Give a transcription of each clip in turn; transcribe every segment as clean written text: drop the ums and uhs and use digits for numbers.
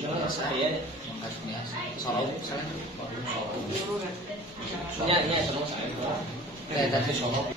saya Solo saya nya Solo saya dari Solo.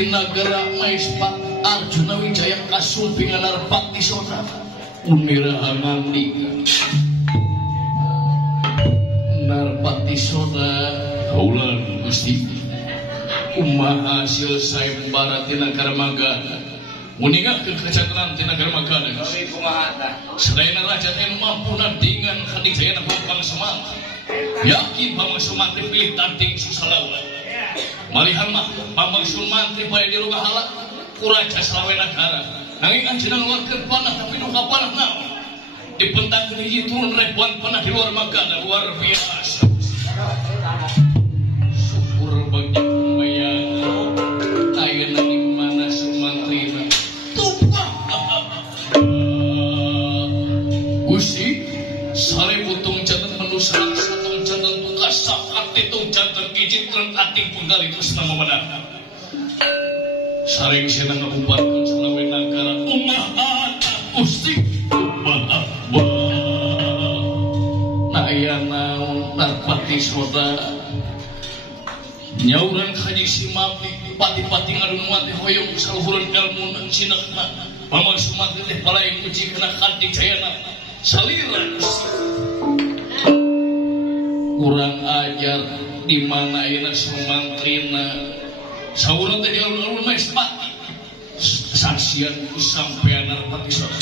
ti nagara Maespat Arjuna Wijaya kasumpingan Narpati Soda umirahangan nika Narpati Soda kaulan Gusti umaha hasil sayembara ti nagara Magana meninggalkan kecatatan di negara Magana sedayana raja yang mampu nadingan kadijayana Bambang Sumantri yakin Bambang Sumantri pilih tanding susalawan malihan mah Bambang Sumantri bae di luga halak ku raja salawe negara nanging anjeunna ngeluarkeun panah tapi duka panah naon dipentangkeun hiji turun ribuan panah di luar Magana luar biasa syukur bagi pemayan ayeuna di mana Sumantri Gusti sare butung jantan manusia satung jantan tugas sakat titung jantan kijit dan ating punggal itu senang memenang sare bisa ngabubarkan selawe nagara umah anak Gusti umah abah naya naon Narpati Soda nyauran kaji simapli pati-pati ngadun mati hoyong saluhuran ilmu dan sinakna Bambang Sumantri teh palaing uji kena kadijayana saliran kurang ajar di mana ayeuna Sumantrina saurang teh alun-alun Maespati saksian sampean Narpati Soda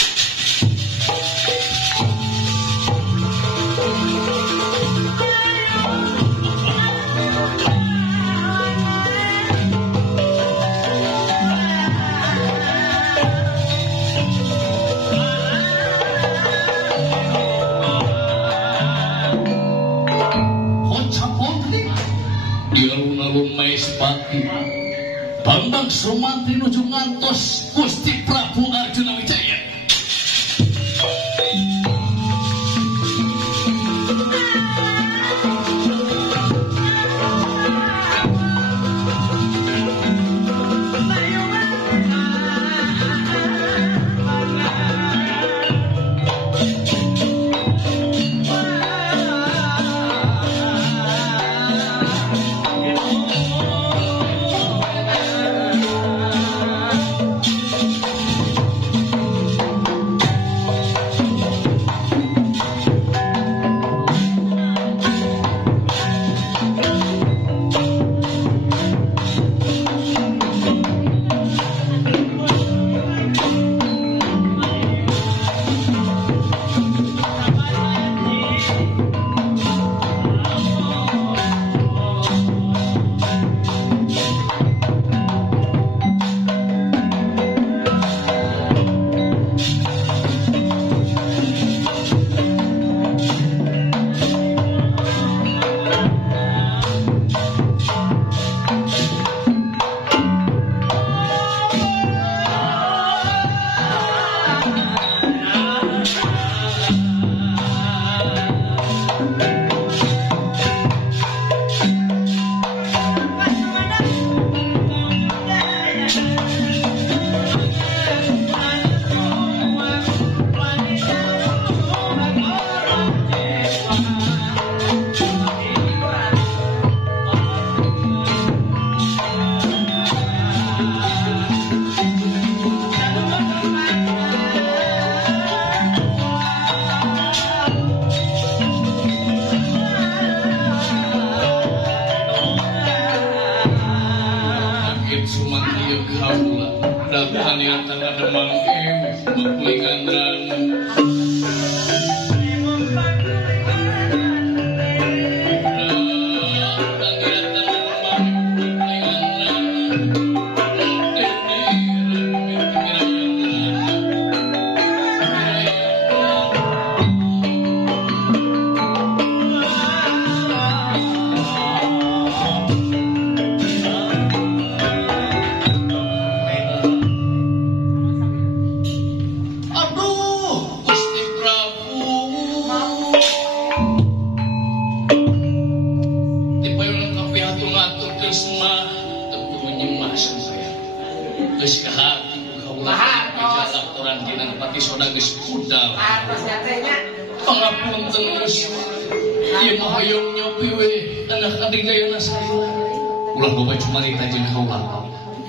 di alun-alun Maespati Bambang Sumantri nuju ngantos Gusti Prabu Arjuna Wijaya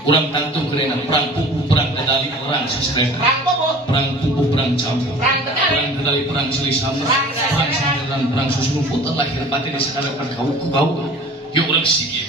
kurang tantu kena perang pupu perang kendali perang sesrena perang pupu perang campur perang kendali perang silisama perang sesrena perang susun putan lahir batin di sekarang kau yuk orang sikit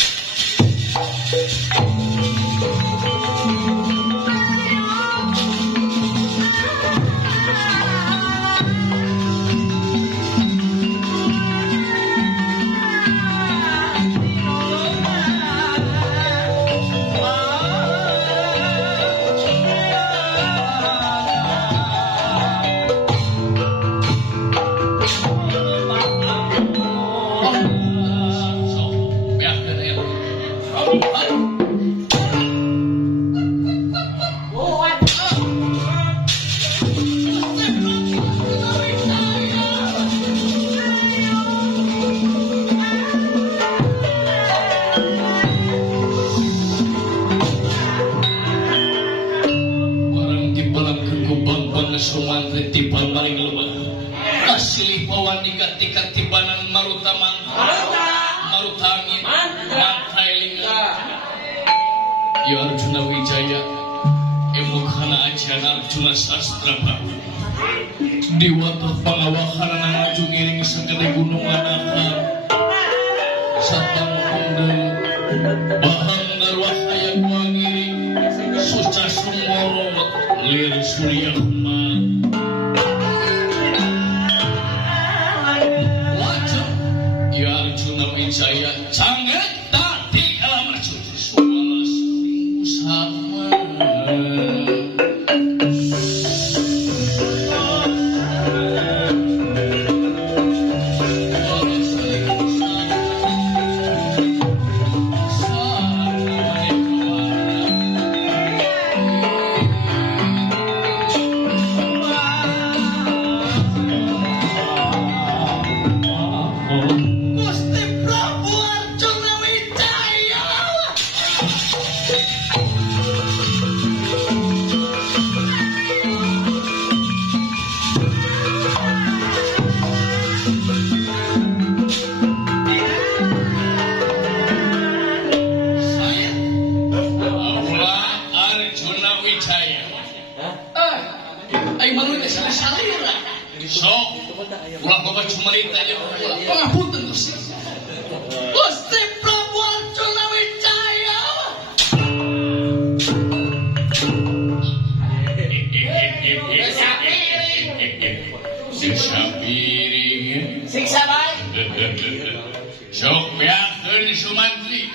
Ya Arjuna Wijaya Emukhana Ajian Arjuna Sastra Bahu Diwata Pangawahan Maju ngiring segede gunung Anakar Satang Kundel Bahang Garwah Hayang Wangiring Suca Sumoro Lir Surya Kemal Wajah Ya Arjuna Wijaya Canggih Siksa baik. Sok beakeun Sumantri.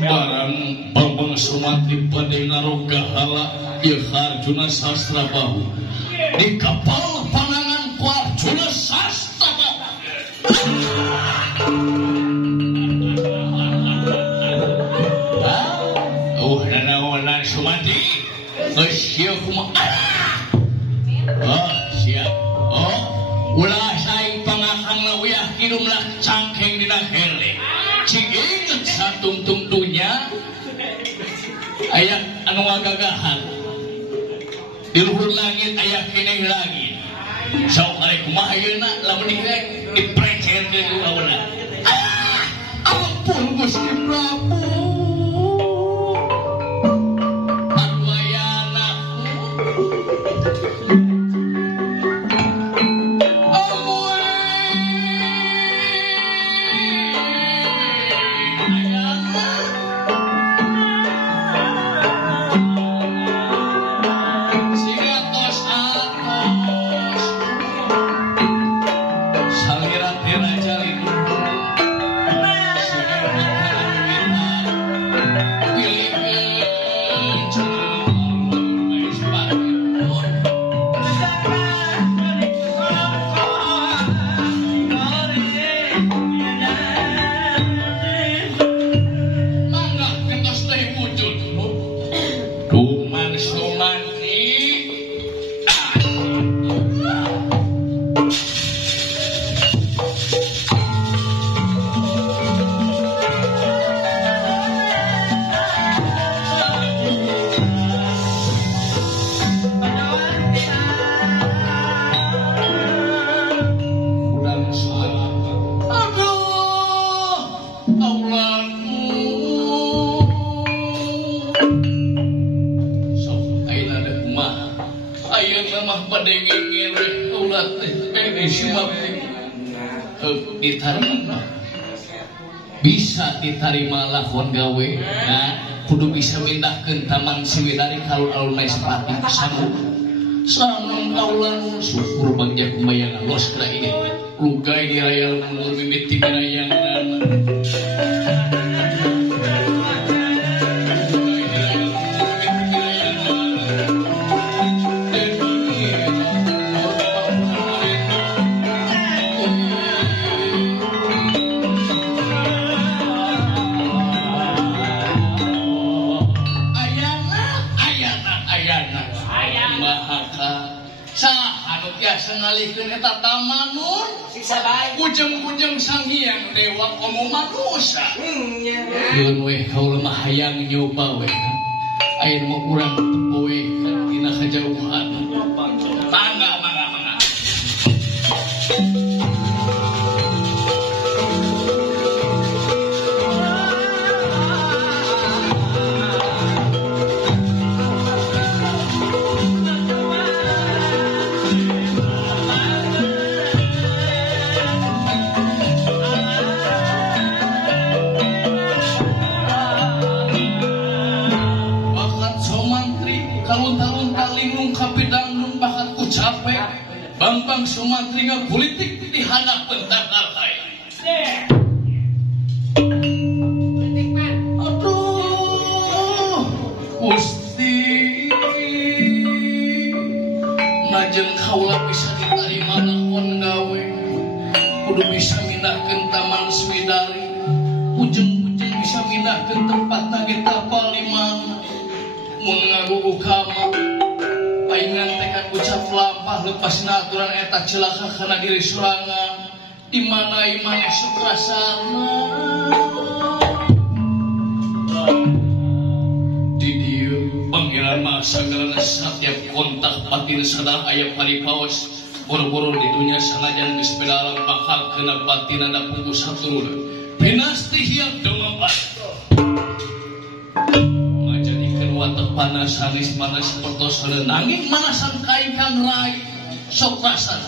Barang Bambang Sumantri pada ngaroga hala ieu Arjuna Sastra Bahu. Di kapal panangan ku Arjuna Sastra Bahu. Nanaonan Sumantri. Geus sieu kumaha? Siap. Ulah saing pangakangna wiyah kidumlah cangkeng dina hele. Cing inget satungtungtunya aya anu ngagagahan. Di luhur langit aya keneh langit. Sok ari kumaha ayeuna lamun diprecerkeun ku aweuna. Ampun Gusti Prabu. Adwayana. Aulanmu padengengin ulat simap diterima bisa diterima lakon gawe nah kudu bisa mindahkeun taman Siwidari kalun-alun sepati sangun kaulan syukur bagja kumbayang los da ieu lugai di raya mundur mimit ti raya sengalikeun eta tamanun ujeng-ujeng sang hyang dewa komo manusia yeun we kaula mah hayang nyoba we aya nu urang teu we dina kajauhan mangga Bambang Sumantri politik di hadap tentang partai. Aduh, Gusti, najeng kaula bisa diterima lakon gawe, kudu bisa mindahkeun taman Siwidari, ujung-ujung bisa mindahkeun tempat nage tapal limana, mun ngagugu kama. Paingan tekan ucap lampah lepas aturan eta celaka karena diri surangan di mana iman sukrasana di dieu panggilan masa karena setiap kontak batin sadar aya paripaos boro-boro di dunia sanajan di sepeda alam bakal kena batin ada punggu saturun pinasti hiang demempat watak panas halis manas pertos nanging manasan kain kang rai sok rasan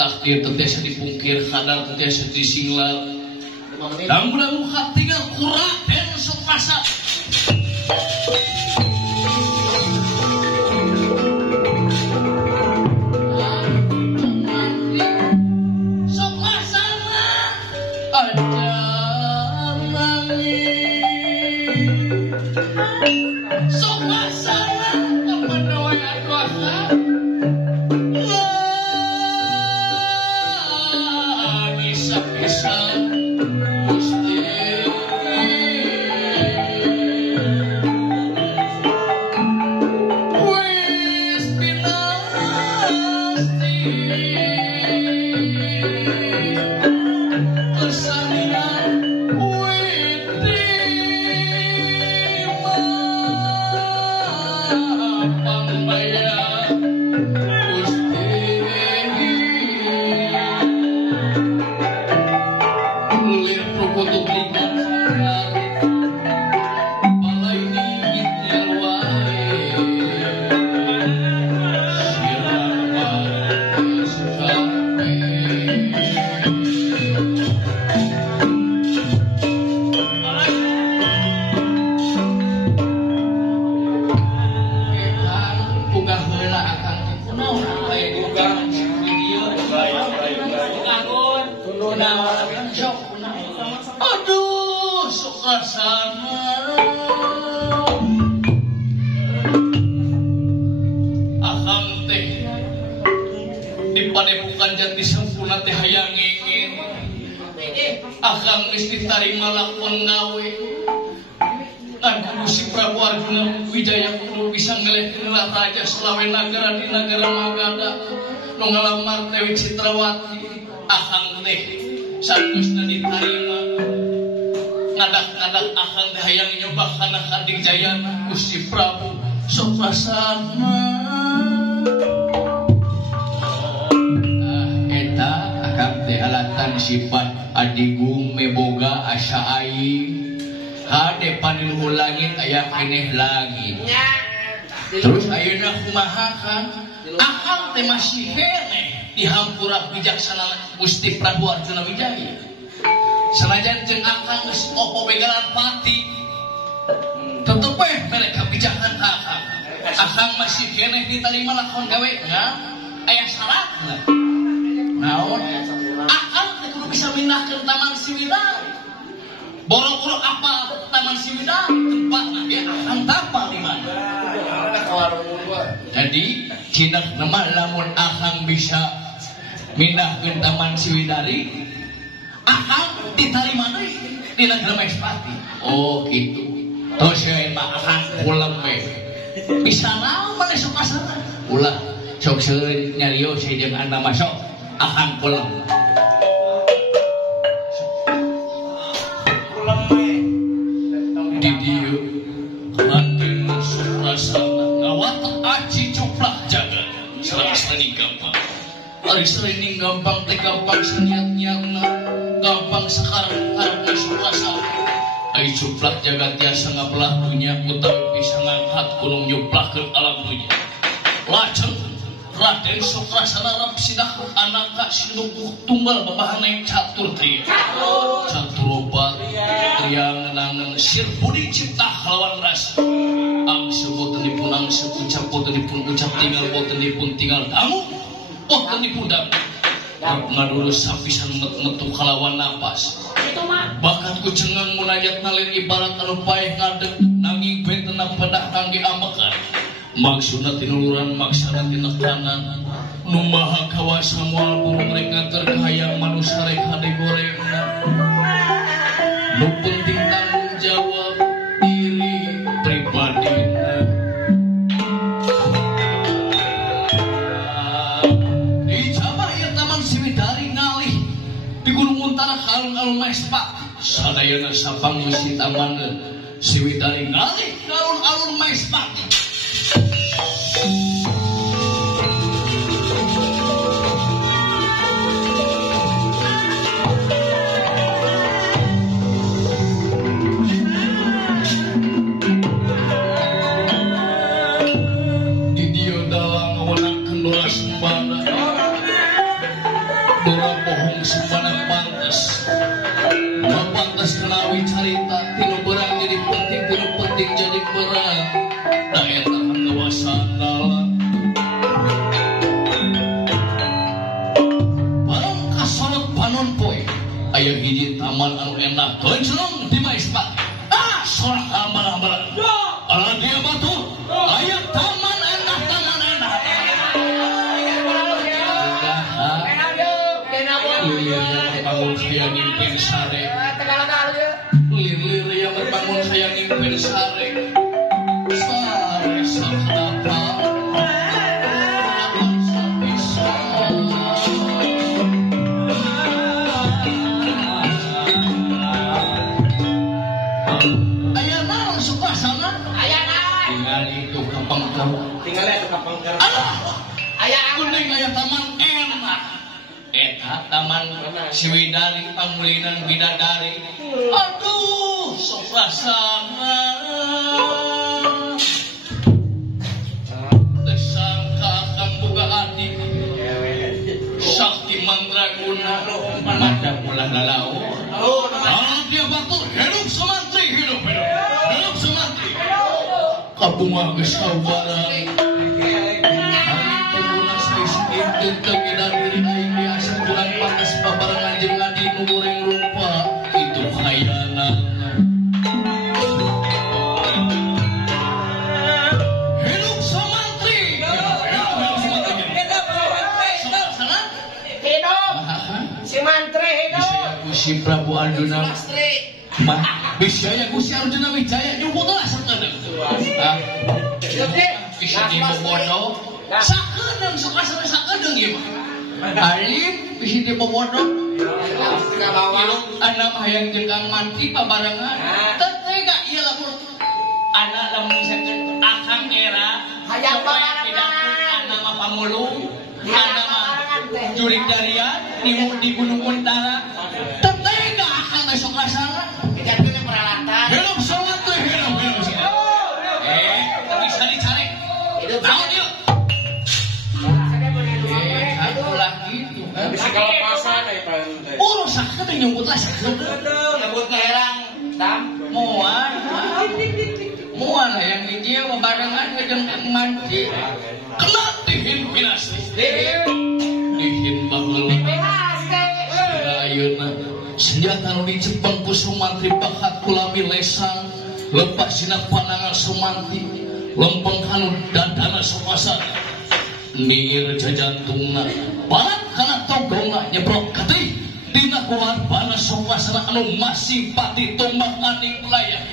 takdir tetiasa dipungkir kadar tetiasa disinglar dan mudah-mudahan tinggal kurang dan sok rasan sok rasan aja aduh suka sama akang teh dipadepokan jati sempurna teh hayang ingin akang geus ditarima lakon gawe dan Gusti Prabu Arjuna Wijaya kudu bisa ngelehkeun raja Selawe Nagara di Nagara Magadha nu ngalamar Dewi Citrawati akang teh saeusna ditarima ngadak-ngadak akang teh hayang nyoba kana kadigjayana Gusti Prabu sok rasana eta akang teh alatan sifat adigung meboga asa aing hade panuhul langit aya keneh langit terus ayeuna kumaha kan akang teh masih kene dihampura bijaksana Gusti Prabu Arjuna Wijaya. Sanajan jeung akang geus popo begalan pati, tetep we mereka bijakan akang. Akang masih kene ditarima lakon gawe nya aya syaratna. Naon? Akang teh kudu bisa mindahkeun Taman Siwidari. Boro-boro apa Taman Siwidari tempatna ge akang tapal di mana. Jadi cinak nama lamun akang bisa mindahkeun Taman Siwidari, akang ditarima deui di negara Maespati. Oh gitu. Tos saya mah akang pulang we. Bisa naon maneh sok kasana? Ulah sok seueun nyarios jeung anda masuk akang pulang. Di dieu Raden Sukrasana ngawatak aci coplak jagat sareng seni gampang. Ari seni gampang teh gampang saniat-niatna, gampang sakarep hareup Sukrasana. Ai coplak jagat tiasa ngabelah dunya utawi bisa ngangkat gunung nyuplakeun alam dunya. Lajeng Raden Sukrasana rapsidah anaka sindukuh tunggal babahana catur teu. Caturobat yang nangan sir budi cipta lawan rasa. Angse boten dipun angse ucap boten dipun ucap tinggal boten dipun tinggal dangu boten dipun dangu. Ngadurus sapisan metu kalawan napas. Bakat ku cengang munajat nalin ibarat anu paeh ngadeg nanging bentena pedah kangge amekan. Maksudna tinuluran maksana tinekanan nu maha kawasa moal burung rek nganter kahayang manusa rek hade gorengna. Nu penting tanggung jawab diri pribadina. Dijabah ieu Taman Siwidari ngalih di Gunung Untara ka alun-alun Maespati. Sadayana sapangeusi Taman Siwidari ngalih ka alun-alun Maespati. Dora bohong sembana pantas, pantas kenawi carita tinu berang jadi penting, tinu penting jadi berang. Daya tahan kewasaan dalam. Barang kasolot panon poe, ayah hiji taman anu endah tonjolong di Maespati. Sorak amalah-amalah. Alah dia batur, ayah taman endah, taman endah. Lir-lir yang berbangun saya ngimpen sare. Lir-lir yang berbangun saya ngimpen sare. Sare sakdapa. Ayah naon Sukrasana? Ayah naon? Tinggal itu kapangkar. Tinggal itu kapangkar. Ayah kuning ayah taman enak. Eta Taman Siwidari Pamulinan Bidadari. Aduh, Sukrasana. Tersangka akan boga adik. Sakti Mandraguna. Mada mulah lalau. Dia batur hidup semantri hidup. Hidup semantri. Kabunga geus saubaran. Hari pemula saya sedih kegiatan diri aing biasa bulan panas babarengan jeung ngadi nu goreng rupa itu khayana. Hidup semantri. Hidup si mantri hidup. Gusti Prabu Arjuna bisa ya Gusti Arjuna Wijaya nyumputlah sakedeung. Bisa dibobodo sakedeung Sukrasana sakedeung ieu mah. Alim bisa dibobodo. Anak hayang jeung Kang Manti pabarengan. Teu tega ieu lamun anak lamun sakeun akang era hayang pabarengan anak mah pamulung, anak mah jurig jarian di Gunung Untara. Teu tega akang teh Sukrasana. Jatuhnya peralatan. Hidup sholat tuh hidup. Bisa dicari. Tahu dia. nyumput lah sok. Nyebut ngerang, tam. Mual lah yang di dia barengan jeung manci. Kena dihin pinasti. Dihin baheula. Ayeuna senjata nu dicepeng ku Sumantri bakat kulami lesang lepas dina panangan Sumanti lempeng hanu dadana sopasana ningir jajantungna balat kana togongna nyebrok kateuy dina kuarbana sopasana anu masih pati tumbak aning layang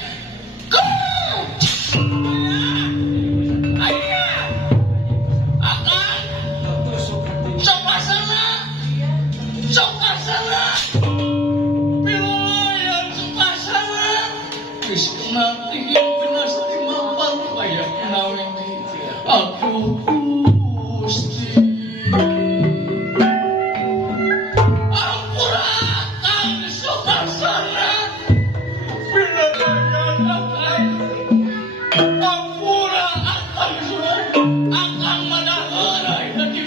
sopasana pilayan sopasana wis nanti benas mampal kaya nawi aku Gusti ampura kang sopasana pilayan ampura akan madahara di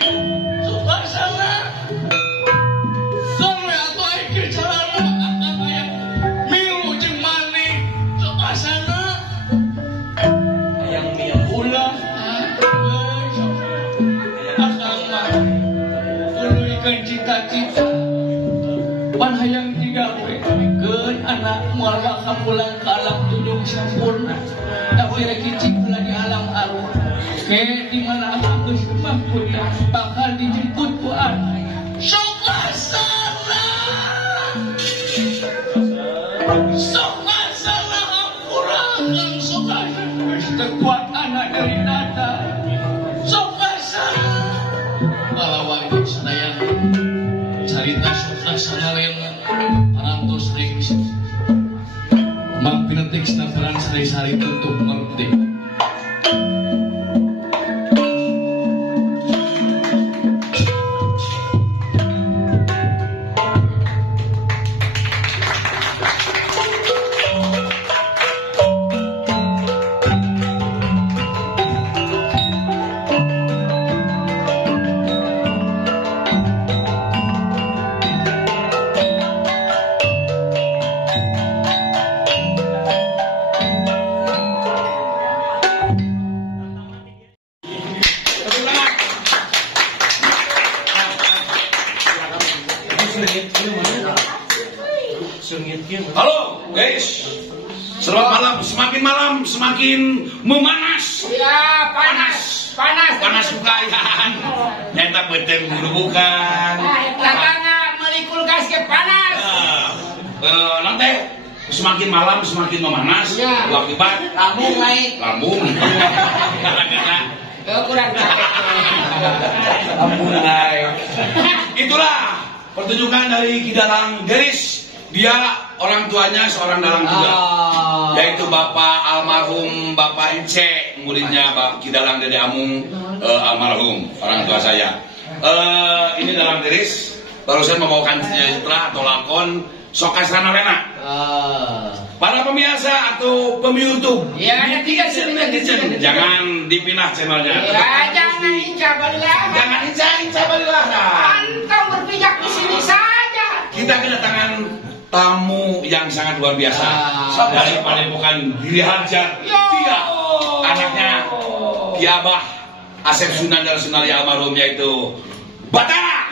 sopasana cita-cita pan hayang digawe geun anak moal bakal pulang ke alam dunia sampurna tapi rek cicing heula di alam arwah ke di mana akang geus mahpun bakal dijemput ku anak sokasana ampura kang sokasana geus kuat anak dari data sokasana balawan sadayana carita sokasana lena parantos rek mang pinetik sanaperan sari-sari tutup ngerti Halo guys, selamat malam. Semakin malam semakin memanas. Ya, panas bukan. Nyata beten buru bukan. Tatangga meuli kulkas ke panas. Nanti semakin malam semakin memanas. Ya. Akibat Lambung naik. Gara-gara Kurang lambung naik. Itulah pertunjukan dari Kidalang Deris. Dia orang tuanya seorang dalang juga, yaitu Bapak almarhum Bapak Ence, muridnya Bapak Kidalang Dede Amung, almarhum orang tua saya. Ini dalang Deris, barusan membawakan cerita atau lakon Sokasana Lena. Para pemirsa atau pemi-YouTube, ya, ada 3 channel. jangan dipindah channelnya. Ya, jangan incabalilah. Jangan incabalilah. Pantang berpijak di sini saja. Kita kedatangan tamu yang sangat luar biasa dari Padepokan Giri Harja. Dia anaknya Ki Abah Asep Sunandar Sunali almarhum, yaitu Batara.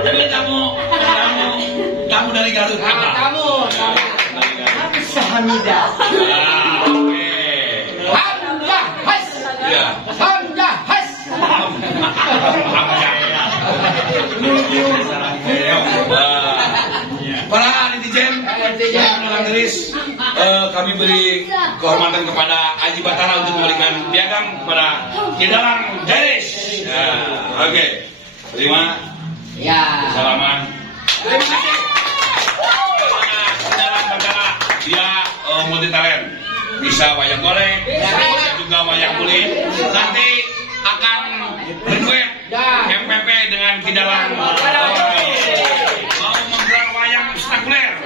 Jadi tamu dari Garut. Tamu. Sahamida. Hamzah Has. Ya. Hamzah Has. Para netizen, Deris, kami beri kehormatan kepada Aji Batara untuk memberikan piagam kepada Kidalang Deris. Oke, terima. Ya. Salaman. Terima kasih. Kidalang Batara, dia multi talent. bisa wayang golek, bisa juga wayang kulit. Nanti akan berduet MPP dengan Kidalang. Mau menggelar wayang spektakuler,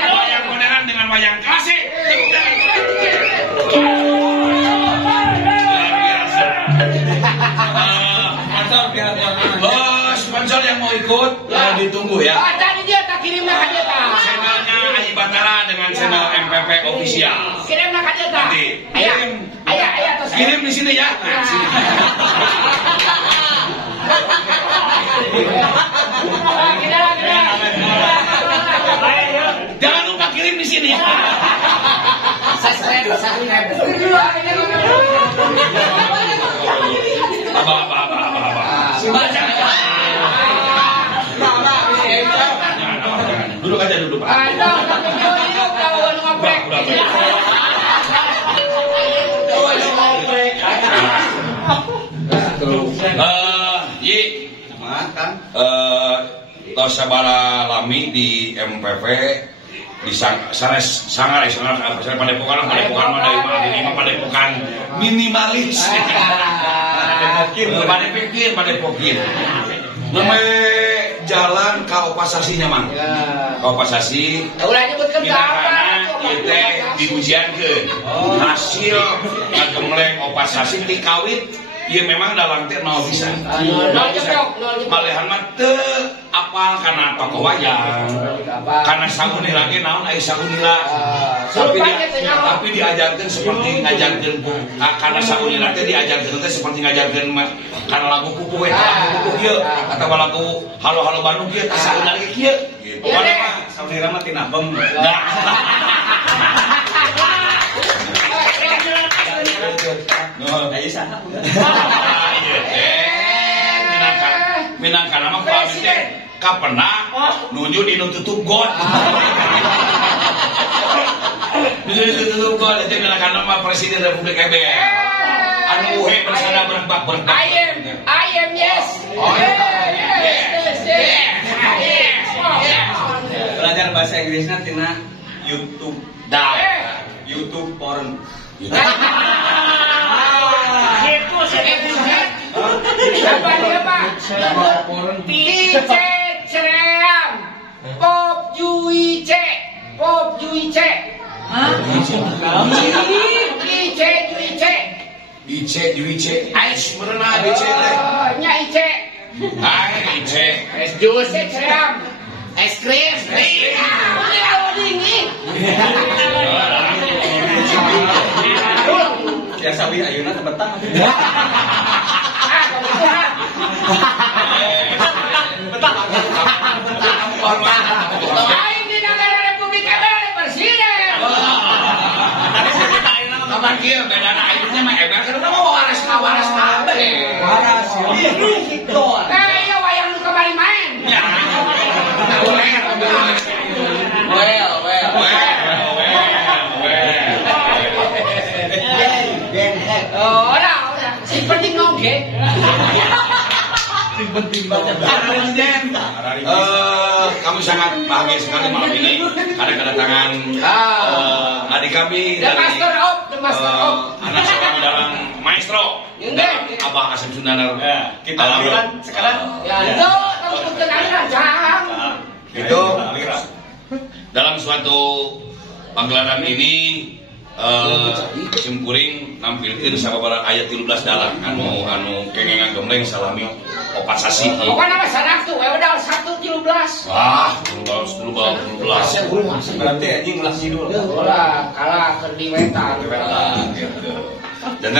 wayang modern dengan wayang klasik. Sponsor yang mau ikut ditunggu ya. Tadi dia tak kirimnya ke dia tak. Channelnya Aji Batara dengan channel MPP official. Kirimnya ke dia tak. Nanti Ayah terus kirim di sini ya. Nah, sini. Jangan lupa kirim di sini. Subscribe. Apa. Duduk aja dulu Pak. Tos sabara lami di MPP di sangar padepokan minimalis. Padepokin. Jalan ke opasasinya mang. Opasasi. Ulah nyebutkan Karena kita diujiankeun hasil ngagemleng opasasi ti kawit ieu memang dalam teh nol bisa. Malehan mah teu apal kana tokoh wayang. Kana saunila ge naon aya saunila. Tapi diajarkeun seperti ngajarkeun kana saunila teh diajarkeun teh seperti ngajarkeun kana lagu kuku we kuku kieu atawa lagu halo-halo Bandung kieu teh saunila ge kieu. Gitu. Mana mah saunila mah tina bem. Minangkana mah pamit teh kapena nuju dinu tutup got. Nuju dinu tutup got teh minangkana mah Presiden Republik EBR. Anu uhe bersana berbak. I am yes. Belajar bahasa Inggrisnya tina YouTube. YouTube porn. Siapa dia Pak? Pice Ceream Pop Juice. Ice Juice. Ais berenang Ice teh. Nya Ice. Ice. Es jus Ceream. Es krim. Dingin. Ya sawi ayeuna teh betah. Aing di negara Republik EBR presiden. Kapan kieu bedana ayeuna mah EBR kan mah waras kabeh. Waras. Ya wayang nu kembali main. Ya. Well. Oh, udah. Si penting oke. Presiden. Kami sangat bahagia sekali malam ini karena kedatangan adik kami The dari Master of anak seorang dalam maestro dalam Abah Asep Sundanar. Kita aliran sekarang. Ya, itu kamu bukan aliran jangan. Itu dalam suatu pagelaran ini simkuring nampilkeun sababaraha ayat 13 dalang anu kengengan gemleng salami opat sasi. Pokoknya mah sanak tuh, udah 1:13. Wah, 13. Berarti anjing ulah sidul. Ulah kalah keur di wetan. Gitu. Dan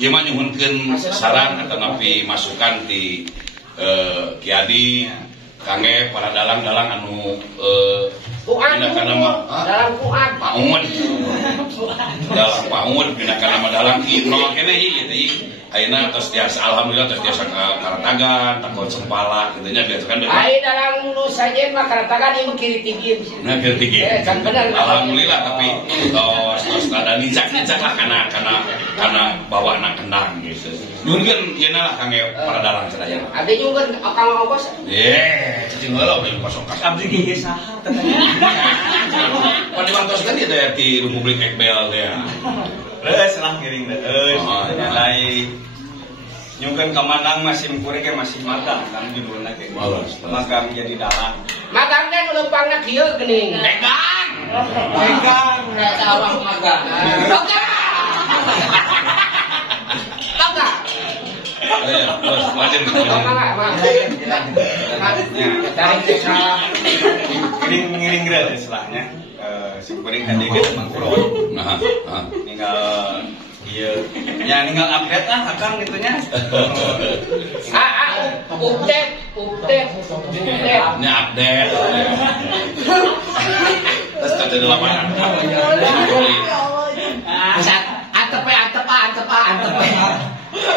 ieu mah nyuhunkeun saran atau napi masukan ti Kiadi kangge para dalang-dalang anu pindahkan nama dalam Quran Paun dalam Paun pindahkan nama dalam Kinol kene ieu teh ayeuna tos tiasa alhamdulillah tos tiasa karatagan, takon sempala gitu nya biasa kan. Ai dalam nu sajen mah karatagan ieu kiri tinggi. Nah, kiri tinggi. Kan bener. Alhamdulillah tapi tos ada nicak-nicak lah karena bawa anak kendang gitu. Nyungeun ieu lah kangge para dalang sadaya. Abdi nyungeun akang ongkos. Cicing heula we kos-kos. Abdi ge saha tetanya. Pan diwantoskeun ieu teh di Republik Ekbel teh. Reus lah ngiring reus. Lain nyungkeun ka Manang masih kuring ge masih magang kan judulna ge. Magang jadi dalang. Magang teh nu leumpangna kieu geuning. Pegang. Eta awak magang. Magang. Terus lanjut. Ngiring reus lahnya. Si kuring hade ge mangkurot. Ninggal ieu nya ninggal update lah akang gitunya. Update. Ini update. Terus kata di lapangan. Antep.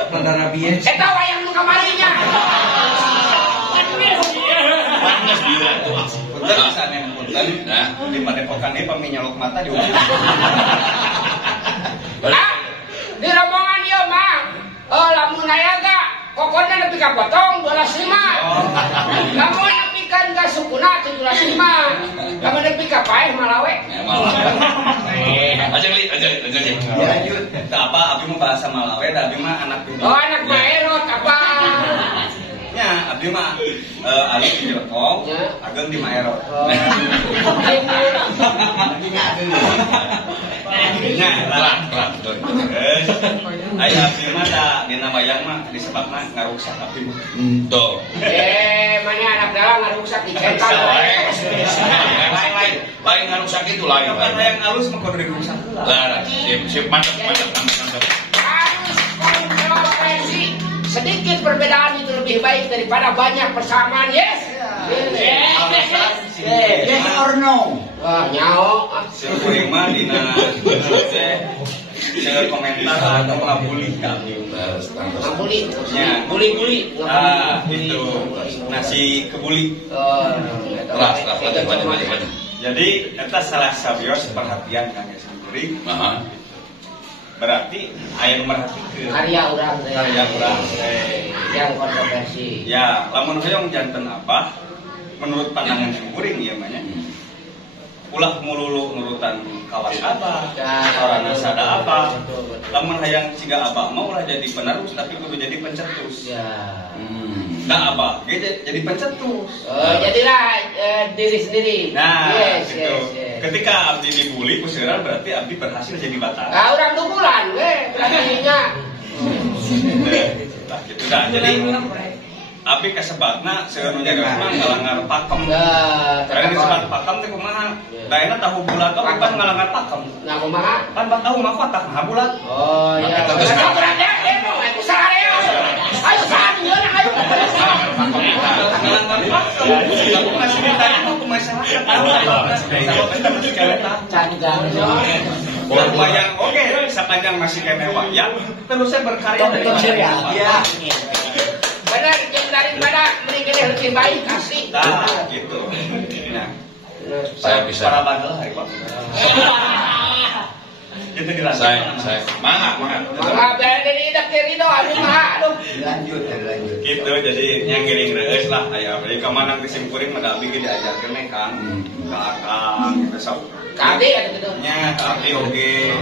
Bandara bieu. Eta wayang nu kamarinya. Panas dia tuh. Punten sanes punten. Nah, Di Padepokan ieu pami nyolok mata di urang. Di rombongan ieu mah lamun aya ga kokonna nepi ka potong 12.5. Lamun nepi kan ka sukuna 17.5. Lamun nepi ka paeh malawe. aja. Ya lanjut. Teu apa abdi mah bahasa Malawe da abdi mah anak pintu. Oh anak Maerot apa? Nya abdi mah alus di Jepang, ageng di Maerot. Nya Terang. Geus. Aya abdi mah da dina wayang mah disebutna ngaruksak abdi mah. Tuh. Mana anak dalang ngaruksak dicetak. Lain ngarusak itu lain. Kan hayang alus mah kudu diruksak heula. Lah, sip mantap. Harus kontroversi. Sedikit perbedaan itu lebih baik daripada banyak persamaan. Yes. Yes or no? Wah, nyao. Kuring mah dina teh komentar atau ngabuli kami. Ngabuli. Ya. Buli. Itu nasi kebuli. Lanjut. Jadi eta salah sabios perhatian Kang Kuring. Berarti aya nu merhatikeun Karya urang teh. Yang kontroversi. Ya, lamun hoyong janten Abah menurut pandangan Kuring ieu mah nya. Ulah mululu nurutan kawan Abah. Orangna sada Abah. Lamun hayang siga Abah mah ulah jadi penerus tapi kudu jadi pencetus. Ya. Nah Abah jadi pencetus. Jadilah diri sendiri. Nah, yes. Ketika abdi dibully kuseuran berarti abdi berhasil jadi batang. Urang dukulan berartinya. Nah, gitu dah. Jadi abdi kasebatna seueur nu jaga mah ngalangar pakem. Karena disebut pakem teh kumaha? Daena tahu bulat kok pan ngalangar pakem. Nah, kumaha? Pan tahu mah kotak nah bulat. Oh iya. Itu salah ya. Ayo salah ayo. Ngalangar pakem. Kamu masih ditanya ke masyarakat tahu wayang oke, sepanjang masih kene wayang terusnya berkarya dari Ya. Benar, yang daripada meninggalnya lebih baik asli. Nah, gitu. Nah, Saya bisa. para bandel hari Pak. Itu dirasa. Saya. Mangga. Maka dari dak kiri do aduh. Lanjut. Gitu, jadi yang ngiring reus lah aya abdi ka Manang Kisim Kuring mah da abdi ge diajarkeun we Kang. Ka akang gitu sok. Kade atau gitu. Nya ka abdi oge.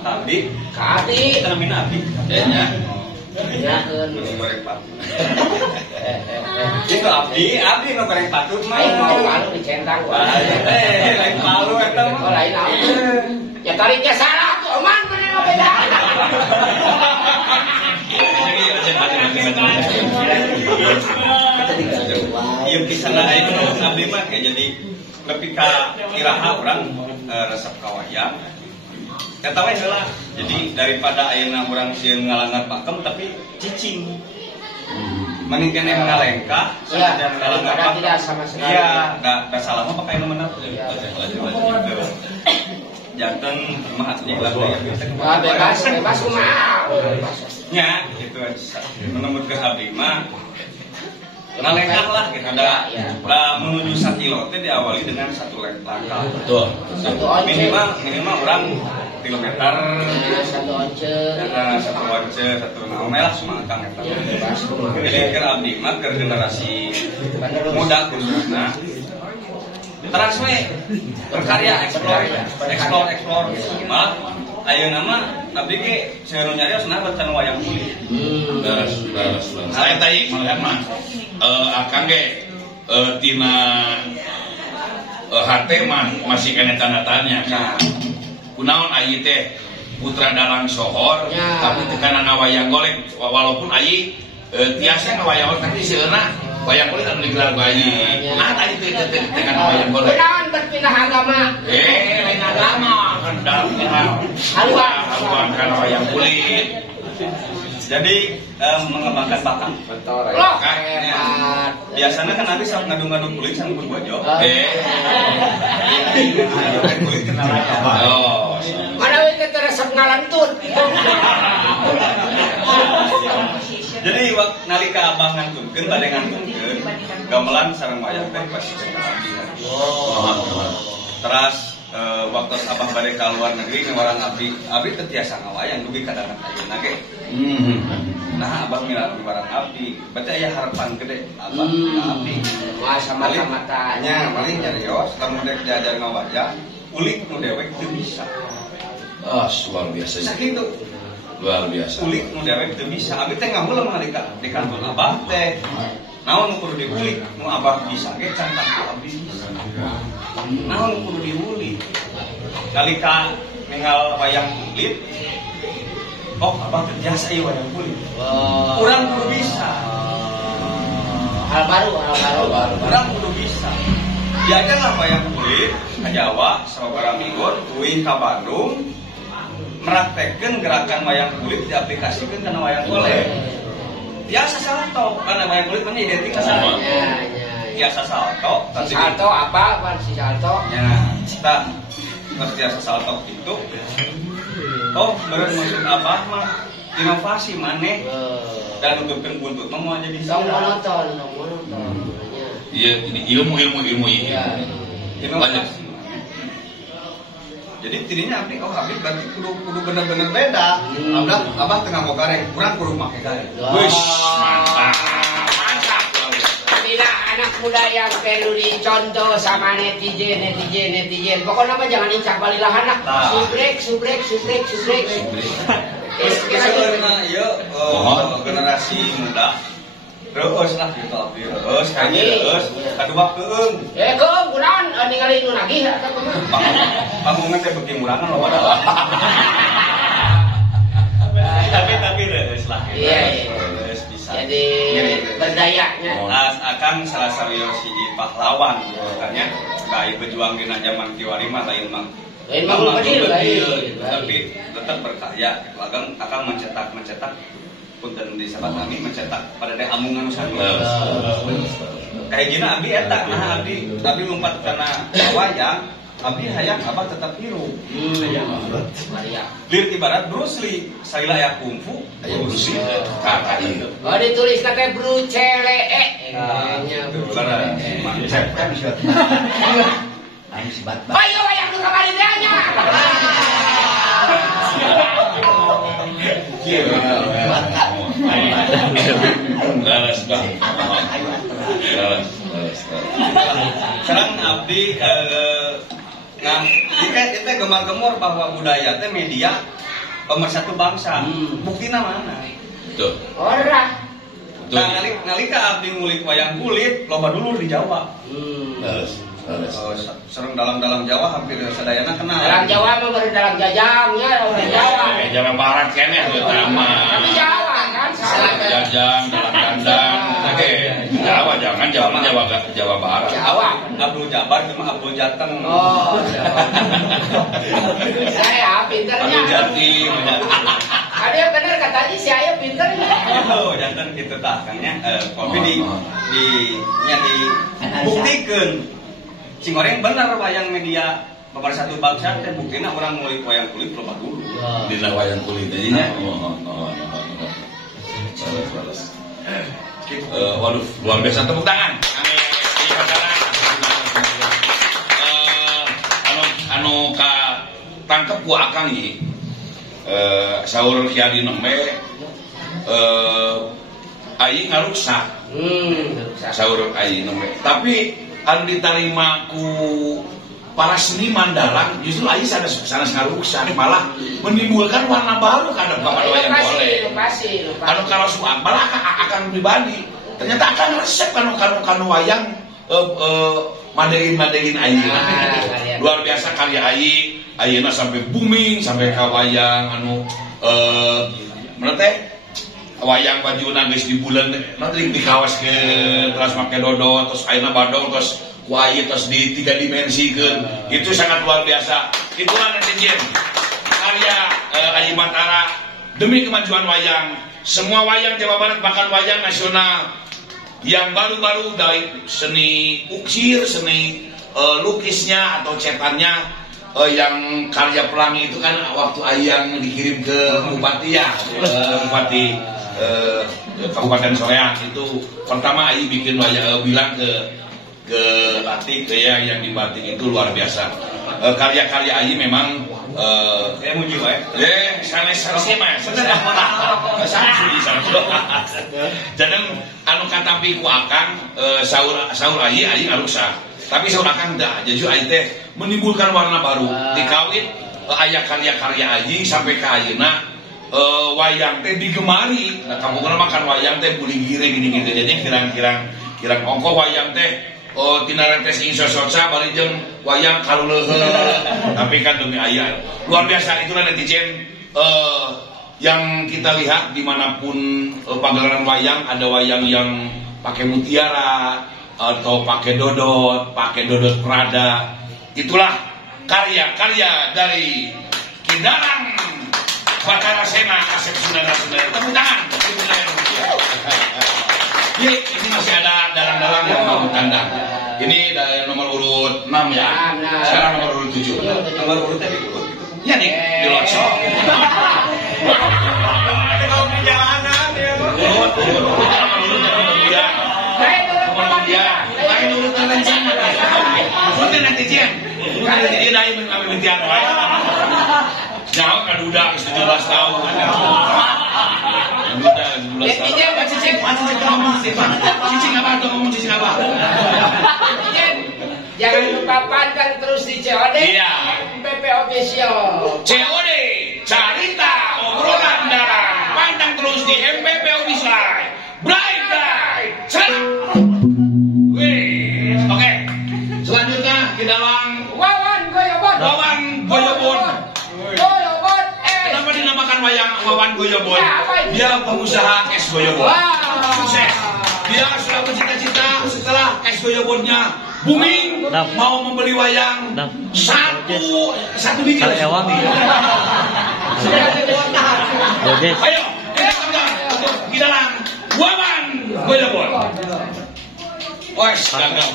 Abdi, Kade. kita namina abdi. Nya. Ya keun. Ini goreng patut. Itu abdi nu goreng patut mah. Aing mau malu dicentang gua. Lain malu eta mah. Oh lain apa? Ya tariknya salah tuh, aman mana beda. Iya kisah lain abdi mah kayak jadi lebih ka iraha urang resep kawayang. Eta we heula. Jadi daripada ayeuna urang sieun ngalangar pakem tapi cicing. Mending kene ngalengkah saja ngalangar pakem. Tidak sama sekali. Iya, da salah mah pakai nu bener. Janten mah asli lah. Bebas kumaha. nya gitu menurut ke abdi mah ngalengah lah gitu ada menuju 1 kilo teh diawali dengan 1 langkah. Betul. Minimal orang kilometer 1 once. karena 1 once 1 naon lah semangkang eta. Jadi keur abdi mah keur generasi muda khususna terus we berkarya explore malah ayeuna mah abdi ge seueur nyarios nah bacan wayang kulit. Beres. Saya tadi melihat mah akang ge tina hate mah masih kena tanda tanya kan. Kunaon ayi teh putra dalang sohor tapi tekanana wayang golek walaupun ayi tiasa ngawayang golek tapi seueurna wayang golek anu digelar bayi. Nah tadi teh tekanana wayang golek. Kunaon berpindah agama? Lain agama kan dalam haluan kan wayang kulit. Jadi mengembangkan bakat. Betul. Biasanya kan nanti saat ngadu-ngadu kulit sama berbojo. Kulit kenal aja. Oh. Mana we teh resep ngalantun. Jadi nalika abang ngantunkeun bade ngantunkeun gamelan sareng wayang teh pasti cek abdi. Terus waktu abah bade ka luar negeri ke orang abdi teh tiasa ngawayang dugi kadangan ayeuna ge. Nah abah milih barang abdi, berarti aya harapan gede abah ka abdi. Wah sama-sama-matanya Malih nyarios lamun dek jajar ngawayang, ulik nu dewek teu bisa. Luar biasa. Sakitu. Luar biasa. Ulik nu dewek teu bisa. Abdi teh ngamulah nalika di kantor abah teh. Naon nu kudu diulik, nu abah bisa ge can abdi bisa. Naon nu kudu diulik. Nalika ninggal wayang kulit, oh abah teh biasa ieu wayang kulit. Urang kudu bisa. Hal baru. Urang kudu bisa. Diajarlah wayang kulit ka Jawa sababaraha minggu tuluy ka Bandung. Meraktekkan gerakan wayang kulit diaplikasikan karena wayang golek. Biasa salto karena wayang kulit mana identik ke salto. Biasa salto. Salto apa si salto? Ya, kita biasa salto itu. Oh, beren maksud abah mah inovasi maneh dan nutupkeun buntut mah mau jadi Dong monoton. Iya, ilmu ini. Inovasi. Jadi tidinya abdi berarti kudu bener-bener beda. Abah tengah mau gareng, kurang kudu make gareng. Wis, mantap. Tidak anak muda yang perlu dicontoh sama netizen. Pokoknya mah jangan incak balilahan lah. Subrek. Sebenarnya ya generasi muda. Terus lah gitu abdi. Terus kadua keung. Keung kunaon ningali nu nagih eta kumaha? Panggungan teh beuki murangan loba da. Tapi reus lah. Iya. Reus bisa. Jadi berdayanya. Akang salah satu pahlawan katanya. Kai berjuang dina zaman kiwari mah lain mah. Lain mah bedil tapi tetap berkarya. Akang mencetak punten di sahabat kami mencetak pada daya amungan nusantara. Kayak gini abdi eta, nah abdi lompat karena wayang, abdi hayang abah tetap hirup. Lir ibarat Bruce Lee, salila aya kungfu, Bruce Lee kata itu. Oh ditulis kata Bruce Lee. Ayo wayang nu kamari nya. Laras bang. Sekarang abdi kita gemar-gemor bahwa budaya teh media pemersatu bangsa. Buktina mana? Betul. Ora. Nah, nalika abdi ngulik wayang kulit, loba dulu di Jawa. Sereng dalam Jawa hampir sadayana kenal. Dalam Jawa mah baru dalam jajangnya orang Jawa. Jawa Barat kene terutama. Tapi Jawa kan salah. Jajang dalam kandang. Oke, Jawa jangan Jawa Barat. Jawa. Abdul Jabar cuma Abdul Jateng. Oh. Saya pinternya. Abdul Jati. Ada bener katanya si Ayah pinternya. Oh, jantan gitu tah kangnya. Tapi di buktikan. Cing orang bener wayang media pemersatu bangsa teh buktina orang ngulik wayang kulit loba dulu. Dina wayang kulit jadinya. Waduh, luar biasa, tepuk tangan. Anu ka tangkep ku akang ieu. Saur kiadi nembe aing ngaruksa. Saur aing nembe. Tapi anu ditarima ku para seniman dalang justru aing sanes ngaruksa, malah menimbulkan warna baru kana wayang golek. Anu kalau suang malah akan pribadi. Ternyata akan resep kanu wayang madein aing. Luar biasa karya aing. Ayeuna sampai booming sampai ka wayang anu mana teh wayang bajuna geus di bulan nanti dikawaskeun terus make dodot terus ayeuna badong terus kuaye terus di 3 dimensikan. Itu sangat luar biasa. Itulah netizen karya Ayi Mantara demi kemajuan wayang. Semua wayang Jawa Barat bahkan wayang nasional yang baru-baru dari seni uksir, seni lukisnya atau cetannya, yang karya pelangi itu kan waktu Ayang dikirim ke Bupati ya, Bupati Kabupaten Soreang itu pertama Ayi bikin wayang, bilang ke batik ya, yang di batik itu luar biasa. Karya-karya Ayi memang muji wae. Sanes mah jangan anu katampi ku akang saur Ayi ngaruksa. Tapi saur akang dah jadi Ayi teh menimbulkan warna baru. Dikawin aya karya-karya Ayi sampai ke ayeuna wayang teh digemari. Nah, kamu kan makan wayang teh buli giring gini-gini jadi kirang ongko wayang teh tina rentes insososa bari jeung wayang kaluleuheun. Tapi kan demi aya luar biasa. Itulah netizen yang kita lihat dimanapun pagelaran wayang, ada wayang yang pakai mutiara atau pakai dodot Prada. Itulah karya-karya dari Kidalang Batara Sena Asep Sundana. Tepuk tangan. Ini masih ada dalang-dalang yang mau tanda. Ini dari nomor urut 6 ya. Sekarang nomor urut 7. Nomor urutnya diikut. Ya nih, di lotsok. Kalau perjalanan ya. Urut dia. Lain urutan rencana. Urutan nanti dia. Karena dia dari mengambil bentian. Jauh kan udah 17 tahun. Netizen Cicing apa? Jangan lupa pantang terus di COD. Iya. MPP Official. COD, cerita obrolan dalam. Pantang terus di MPP Official. Bright. Oke. Selanjutnya Kidalang Wawan Goyobot. Kenapa dinamakan wayang Wawan Goyobot? Dia pengusaha es goyobot. Sukses. Dia sudah bercita-cita setelah es goyobotnya booming, mau membeli wayang satu biji. Ayo, kita lang Wawan Goyobot. Wes, gagal.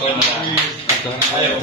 Ayo,